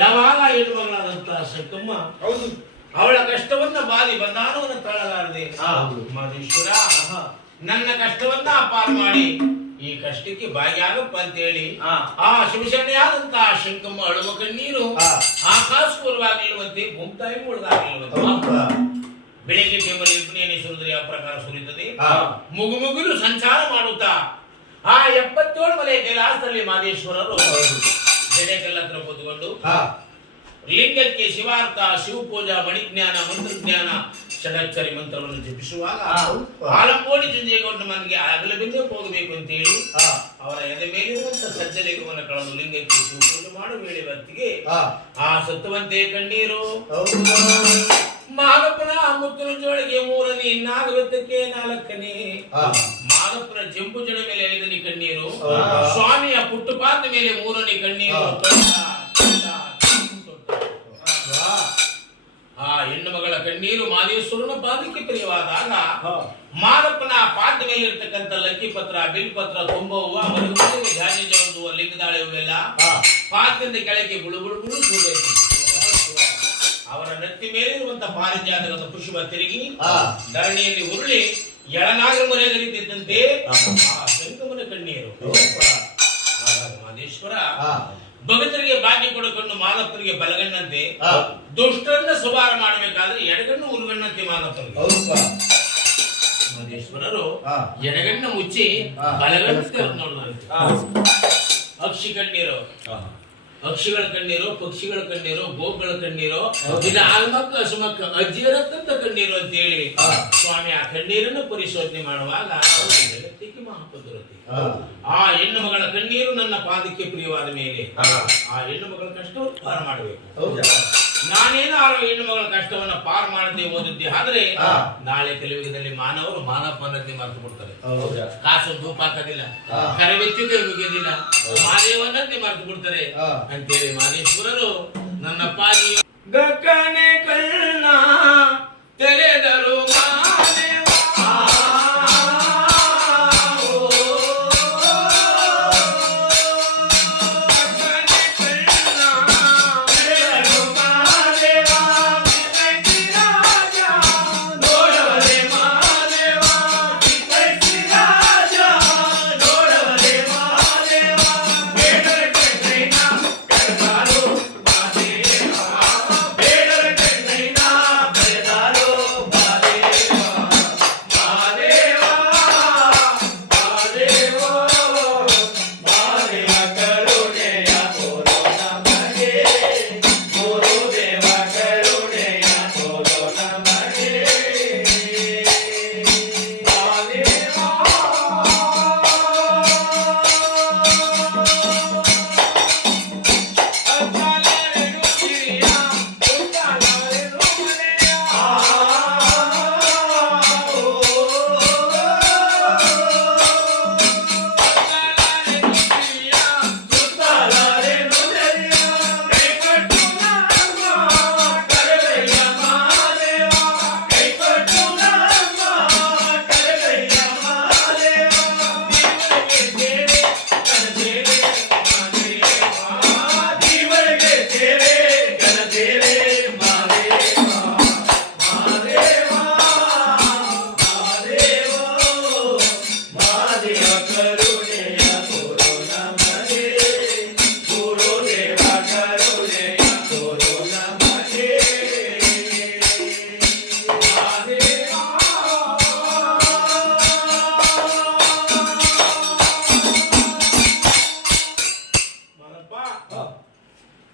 ಯಾವಾಗ ಹೆಣ್ಣು ಮಗಳಾದಂತಹ ಶಂಕಮ್ಮ ಹೌದು ಅವಳ ಕಷ್ಟವನ್ನ ಬಾದಿ ಬಂದಾನವನ್ನ ತಾಳಲಾರದೆ ಮಹೇಶ್ವರ ನನ್ನ ಕಷ್ಟವನ್ನ ಅಪಾರ ಮಾಡಿ ಈ ಕಷ್ಟಕ್ಕೆ ಭಾಗಿಯಾಗಪ್ಪ ಅಂತ ಹೇಳಿ ಆ ಶಿವಶನೆಯಾದಂತಹ ಶಂಕಮ್ಮ ಅಳುವ ಕಣ್ಣೀರು ಆಕಾಶಪೂರ್ವವಾಗಿರುವಂತೆ ಭೂಮ್ತಾಯಿ ಮುಳುಗಾಗಿರುವಂತೆ ಬೆಳಿಗ್ಗೆ ಟೇಬಲ್ ಎಣ್ಣೆ ಸುರಿದ್ರೆ ಯಾವ ಪ್ರಕಾರ ಸುರಿಯುತ್ತದೆ ಮುಗುಲು ಸಂಚಾರ ಮಾಡುತ್ತಾ ಆ 77 ಮಲೆ ಕೈಲಾಸದಲ್ಲಿ ಮಹದೇಶ್ವರರು ಜಡೆಕಲ್ಲ ಹತ್ರ ಕೂತ್ಕೊಂಡು ಲಿಂಗಕ್ಕೆ ಶಿವಾರ್ಥ ಶಿವಪೂಜಾ ಮಣಿಜ್ಞಾನ ಮಂತ್ರಜ್ಞಾನ ಷಡಕ್ಷರಿ ಮಂತ್ರವನ್ನು ಜಪಿಸುವಾಗ ಆಲಂಬೋಡಿ ಚುಂಜೇಗೌಡ ಮನೆಗೆ ಅಗಲಬಿಂದೇ ಹೋಗಬೇಕು ಅಂತ ಹೇಳಿ ಅವರ ಎದೆ ಮೇಲಿರುವಂತಹ ಸಜ್ಜಲಿಂಗವನ್ನು ಕಳೆದು ಲಿಂಗಕ್ಕೆ ಶಿವಪೂಜೆ ಮಾಡುವ ವೇಳೆ ಹೊತ್ತಿಗೆ ಆ ಸತ್ತುವಂತೆ ಕಣ್ಣೀರು ಮಾಲಪ್ಪನ ಮುತ್ತನ ಜೋಳಿಗೆ 3ನೇ ನಾಗವತ್ತಕ್ಕೆ 4ನೇ ಮಾಲಪ್ಪನ ಜಂಬು ಜಡ ಮೇಲೆ 5ನೇ ಕಣ್ಣೀರು ಸ್ವಾಮಿಯ ಪುಟ್ಟಪಾದ ಮೇಲೆ 3ನೇ ಕಣ್ಣೀರು ಆ ಹೆಣ್ಣು ಮಗಳ ಕಣ್ಣೀರು ಮಾದೇಶ್ವರನ ಪಾದಕ್ಕೆ ಪ್ರಿಯವಾದಾಗ ಮಾಲಪ್ಪನ ಪಾದ ಮೇಲೆ ಇರ್ತಕ್ಕಂಥ ಲಕ್ಕಿ ಪತ್ರ ಬಿಲ್ ಪತ್ರ ಕೊಂಬವ್ವ ಮರುಗುವ ಧ್ಯಾನಿಜ ಲಿಂಗದಾಳೆ ಇವೆಲ್ಲ ಪಾದದಿಂದ ಕೆಳಗೆ ಗುಳುಗುಳು ಸುಡಬೇಕು ಅವರ ನೆತ್ತಿ ಮೇಲಿರುವಂತಹ ಪಾರಿಜಾತದ ಪುಷ್ಪ ತಿರುಗಿ ಧರಣಿಯಲ್ಲಿ ಉರುಳಿ ಎಳನಾಗರ ಮರೆಯಗರಿತಿದ್ದಂತೆ ಆ ಶಂಕಮನ ಕಣ್ಣೀರು ಮಹದೇಶ್ವರ ಭಗತರಿಗೆ ಭಾಗ್ಯ ಕೊಡಕೊಂಡು ಮಾಲಪ್ಪರಿಗೆ ಬಲಗಣ್ಣಂತೆ ದುಷ್ಟರನ್ನ ಸುಭಾರ ಮಾಡಬೇಕಾದ್ರೆ ಎಡಗಣ್ಣು ಉರುಗಣ್ಣಂತೆ ಮಾಲಪ್ಪರಿಗೆ ಮಹದೇಶ್ವರರು ಎಡಗಣ್ಣ ಮುಚ್ಚಿ ಬಲಗಣ್ಣ ನೋಡುವಂತೆ ಅಕ್ಷಿ ಕಣ್ಣೀರು ಅಕ್ಷಿಗಳ ಕಣ್ಣೀರು ಪಕ್ಷಿಗಳ ಕಣ್ಣೀರು ಗೋಗಳ ಕಣ್ಣೀರು ಇದು ಆಲ್ಮಕ್ಕ ಸುಮಕ್ಕ ಅಜ್ಜಿಯರಕ್ಕಂತ ಕಣ್ಣೀರು ಅಂತ ಹೇಳಿ ಸ್ವಾಮಿ ಆ ಕಣ್ಣೀರನ್ನು ಪರಿಶೋಧನೆ ಮಾಡುವಾಗ ಜಗತ್ತಿಗೆ ಮಹಾಪದುರತಿ ಆ ಹೆಣ್ಣು ಮಗಳ ಕಣ್ಣೀರು ನನ್ನ ಪಾದಕ್ಕೆ ಪ್ರಿಯವಾದ ಮೇಲೆ ಆ ಹೆಣ್ಣು ಮಗಳ ಕಷ್ಟವನ್ನು ಪಾರ ಮಾಡಬೇಕು ನಾನೇನು ಆ ಹೆಣ್ಣು ಮಗಳ ಕಷ್ಟವನ್ನ ಪಾರ ಮಾಡದೆ ಓದಿದ್ದೆ ಆದ್ರೆ ನಾಳೆ ಕಲಿಯುಗದಲ್ಲಿ ಮಾನವರು ಮಾನವನ್ನತೆ ಮರೆತು ಬಿಡ್ತಾರೆ ಕಾಸು ಧೂಪ ಹಾಕೋದಿಲ್ಲ ಕರವೆತ್ತಿಗೆ ಮುಗಿಯೋದಿಲ್ಲ ಮಾದೇವನ್ನತೆ ಮರೆತು ಬಿಡ್ತಾರೆ ಅಂತೇಳಿ ಮಹದೇಶ್ವರರು ನನ್ನ ಪಾದಿ ಗಕ್ಕನೆ ಕಣ್ಣ ತೆರೆದರು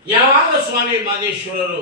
ಯಾವಾಗ ಸ್ವಾಮಿ ಮಹದೇಶ್ವರರು